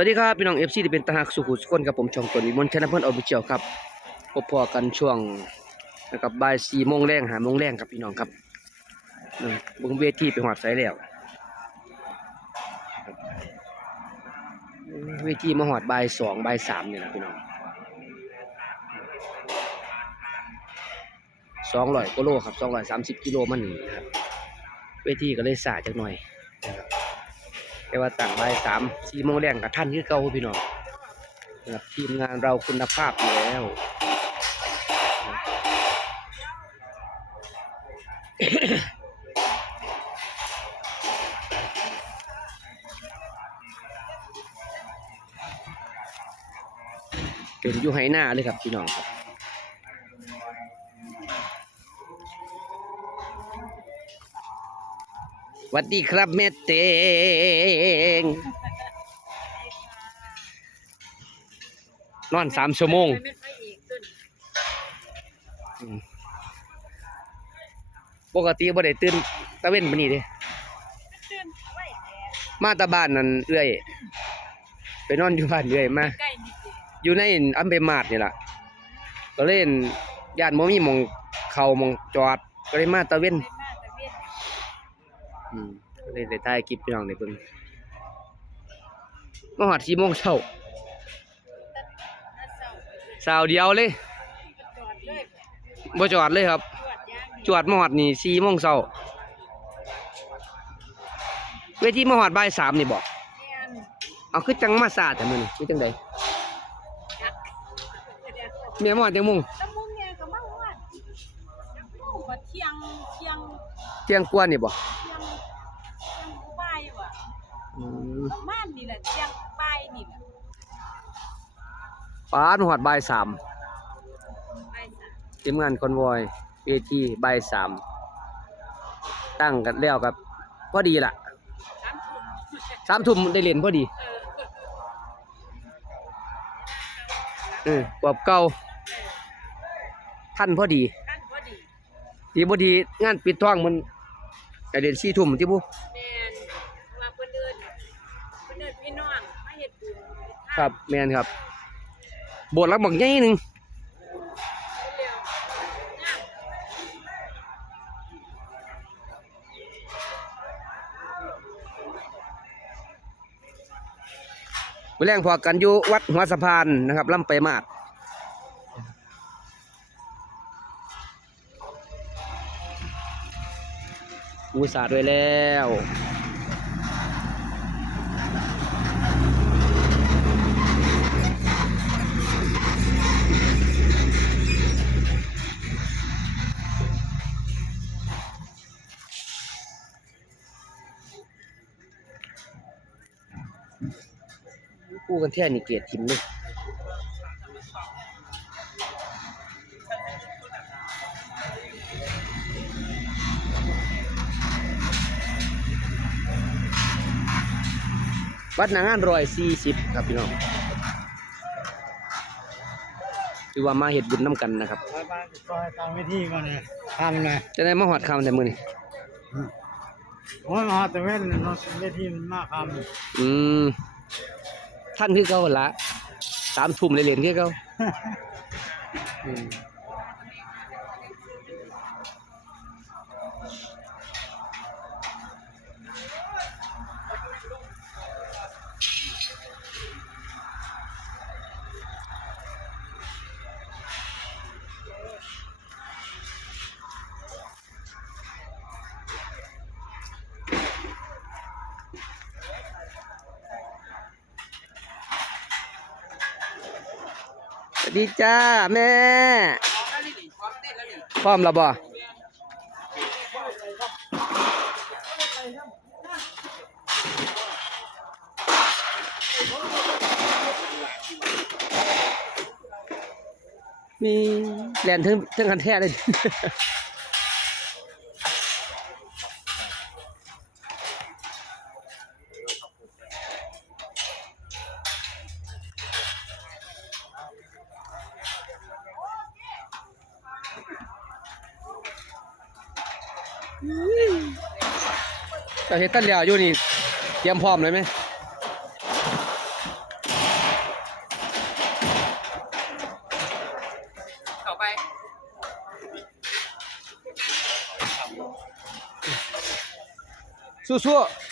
วัสดีครับ พี่น้อง FC ที่เป็นตาหักสุขุสุคนกับผมชองตนวิมลชนะเพื่อนออฟฟิเชียลครับพบพอกันช่วงนะครับบ่ายสี่โมงแรงหาโมงแรงครับพี่น้องครับนี่เบงเวทีไปหอดไสแล้วเวทีมาหอดบ่ายสองบ่ายสามเนี่ยนะพี่น้องสองร้อยกิโลครับสองร้อยสามสิบกิโลมันนี่ครับเวทีก็เลยสาจักหน่อยนะครับ แต่ว่าต่างบ่ายสามสี่โมงแรงกับท่านคือเก่าพี่น้องนะครับทีมงานเราคุณภาพอยู่แล้วเป็นอยู่ไหหน้าเลยครับพี่น้องครับ วัสดีครับแม่เตงนอนสามชั่วโมงปกติบ่ได้ตื่นตะเว้นปานนี้เด้มาแตาบ้านนั่นเอื้อย ไปนอนอยู่บ้านเอื้อยมาใกล้นิดเดียวอยู่ในอำเภอมาดนี่ล่ะก็เล่นญาติบ่มีหมองเข้าหมองจอดก็เลยมาตะเว้นไปมาตะเวียน อืมก็เลยได้ถ่ายคลิปพี่น้องได้เบิ่งมาฮอด4โมงเช้าถ้าเศร้าสาวเดียวเลยจอดเลยบ่จอดเลยครับจวดย่างจวดมาฮอดนี่4โมงเช้าเวทีมาฮอดบ่ายสามนี่บ่แม่นเอาคือจังมาซาแต่มื้อนี้คือจังไดยักษ์เดี๋ยวแม่มาฮอดจังมุงตะมุงเนี่ยก็มาว่าจักมู่ว่าเที่ยงเที่ยงเที่ยงกว่านี่บ่เที่ยงเที่ยงบ่ายว่ะ อืมประมาณนี่แหละเที่ยงบ่ายนี่แหละปานมาฮอดบ่ายสามบ่ายสามทีมงานคอนวอยเวทีบ่ายสามตั้งกันแล้วกับพอดีล่ะสามทุ่มสามทุ่มได้เล่นพอดีเออเออปอบเก่าท่านพอดี ท่านพอดีดีพอดีงานปิดท้องมันไอเด่นสี่ทุ่มที่บุ ครับแมนครับ โบสถ์รักบักใหญ่หนึ่งวงามไปแรงพอกันอยู่วัดหัวสะพานนะครับลำไปมาดอุตส่าห์ด้วยแล้ว คู่กันแท่นี่เกลียดทิมเลยวัดหนางานรอยสี่สิบครับพี่น้องคือว่ามาเห็ดบุญน้ำกันนะครับไปบ้านก็ให้ตามวิธีก่อนเลยทำเลยจะได้มาหอดคำแต่มือนี่โอ้ยมาแต่เว้นเนาะเวทีมันมากคอืม ท่านคือเขาหั่นละสามทุ่มเลยเรียนคือเขาอืม ดีจ้าแม่ พร้อมแล้วบ่มีแลนถึงถึงคันแท้เลย แต่เฮ็ดตั้นแลียวอยู่นี่ เตรียมพร้อมเลยไหมต่อไปสู้ๆ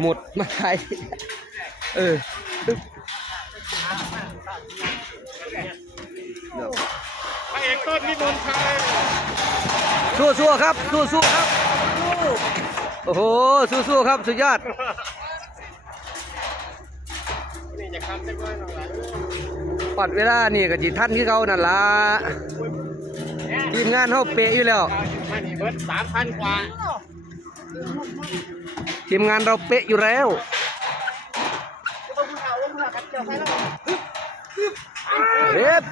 หมดมาไทยเออพระเอกต้นนิมนต์ชัยสู้สู้ๆครับสู้สู้ๆครับ โอ้โหสู้สู้ๆครับ สุดยอด นี่จะคำได้ด้วยหน่ อยปัดเวลานี่ก็จิท่านที่เขานั่นละทีมงานเขาเป๊ะอยู่แล้วมันนี่เบิร์ดสามพันกว่าทีมงานเราเป๊ะอยู่แล้วเร็บ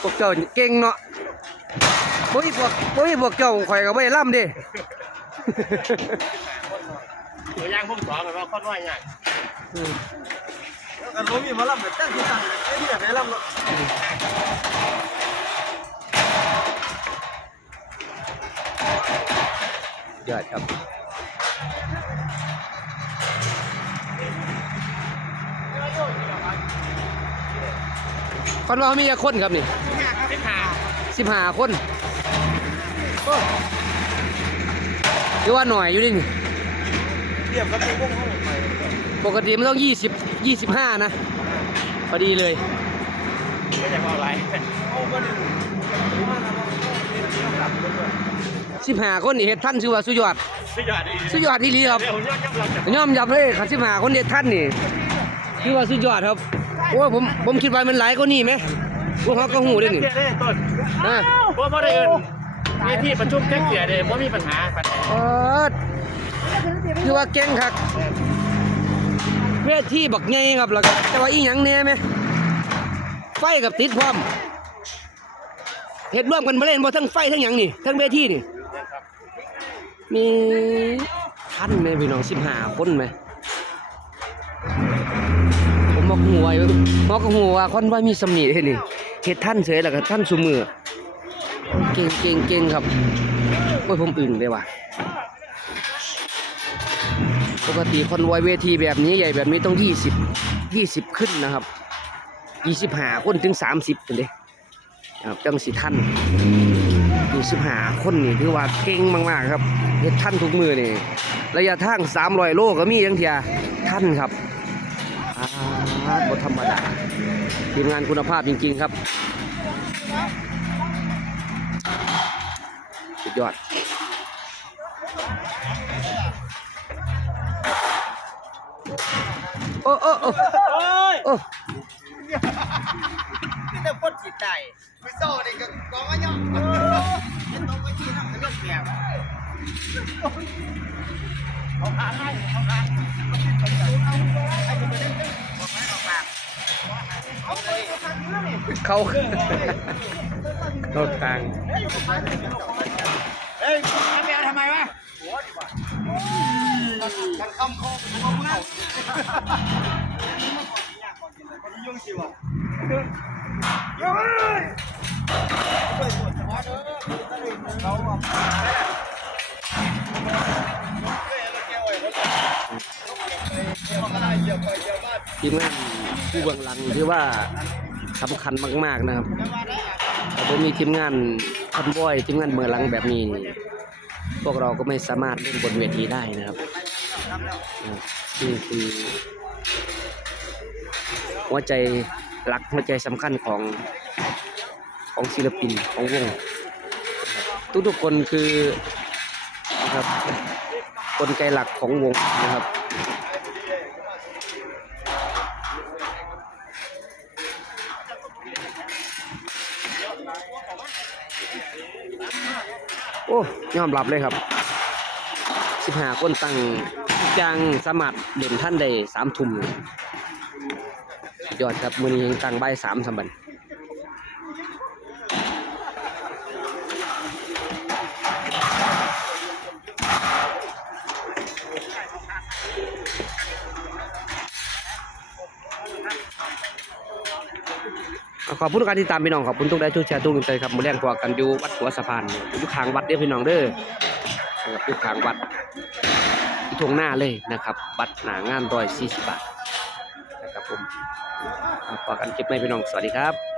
พวกเจ้าเก่งเนาะปุ้ยพวกปุ้ยพวกเจ้าข่อยก็ไม่ได้ล่ำดิตัวอย่างพวกสองกันว่าข้อน้อยใหญ่กันรู้มีมาลำแบบตั้งที่ตั้ งไอ้ที่แบบไหนลำเนาะยอดครับฟันว่าเขามีกี่คนครับนี่ที่ขาสิบห้าคนโอ้คือว่าหน่อยอยู่ดินี่เทียบกับตัวพวกเขาไปปกติมันต้องยี่สิบ ยี่สิบห้านะ พอดีเลยไม่ใช่เพราะอะไรเอาก็ดึงสิบห้าคนนี่เฮ็ดท่านชื่อว่าสุดยอด สุดยอดดีสุดยอดที่ลีครับ เดี๋ยวยอดยอดเราจะยอมยับเลยขันสิบห้าคนเฮ็ดท่านนี่คือว่าสุดยอดครับโอ้ยผมผมคิดว่ามันหลายกว่านี้ไหมพวกเขาก็หูด้วยนี่เสียได้ต้นอ่าเพราะว่าได้เอินมีที่ประชุมแจ้งเสียเด้เพราะมีปัญหาปัญหาเออคือว่าเก่งครับ เวทีบักใหญ่ครับแล้วก็แต่ว่าอีหยังแน่ไหมไฟกับติดพร้อมเฮ็ดร่วมกันมาเล่นบ่ทั้งไฟทั้งหยังนี่ทั้งเวทีนี่มีท่านไหมพี่น้องสิบห้าคนไหมผมบอกหัวอยู่บอกหัวว่าคนว่ามีสำนีเด้นี่เฮ็ดท่านเฉยแล้วก็ท่านสุมือเก่งเก่งเก่งครับโอ้ยผมอึ้งเลยว่ะ ปกติคอนวอยเวทีแบบนี้ใหญ่แบบนี้ต้องยี่สิบยี่สิบขึ้นนะครับยี่สิบห้าคนถึงสามสิบเป็นเด้ครับจังสิท่านยี่สิบห้าคนนี่ถือว่าเก่งมากๆครับเฮ็ดท่านทุกมือนี่ระยะทางสามร้อยโลก็มียังเทียท่านครับอาบธรรมดาทีมงานคุณภาพจริง ๆ ครับ สุดยอด โอ้โอ้โอ้โอ้ยโอ้นี่แต่คนจิตใจไม่โซ่เลยก็กองว่าย่อเห็นตรงไปที่นั่งเรื่องเสียบเขาขาให้เขาขาเอาเลยเขาเขาทางเฮ้ยไม่เอาทำไมวะ มันคำคมคมเงายุ่งสิวะยุ่งทีมงานผู้เบื้องหลังที่ว่าสำคัญมาก ๆนะครับถ้าไมมีทีมงานคอนวอยทีมงานเบื้องหลังแบบนี้ พวกเราก็ไม่สามารถเล่นบนเวทีได้นะครับ นี่คือหัวใจหลักหัวใจสำคัญของของศิลปินของวงนะครับทุกๆคนคือนะครับกลไกหลักของวงนะครับโอ้ยอมรับเลยครับ สิบห้าคนตั้งจังสมัครเด่นท่านใดสามทุ่มยอดครับมือนี้ยังตั้งใบสามสมบันขอบคุณการติดตามพี่น้องขอบคุณทุกไลค์ทุกแชร์ทุกกำลังใจครับมือแรงพอกันอยู่วัดหัวสะพานอยู่ข้างวัดเด้อพี่น้องเด้อ นะครับอยู่ข้างวัดที่ทงหน้าเลยนะครับ บัตรหนางานร้อยสี่สิบบาทนะครับผมพอกันคลิปไม่พี่น้อง สวัสดีครับ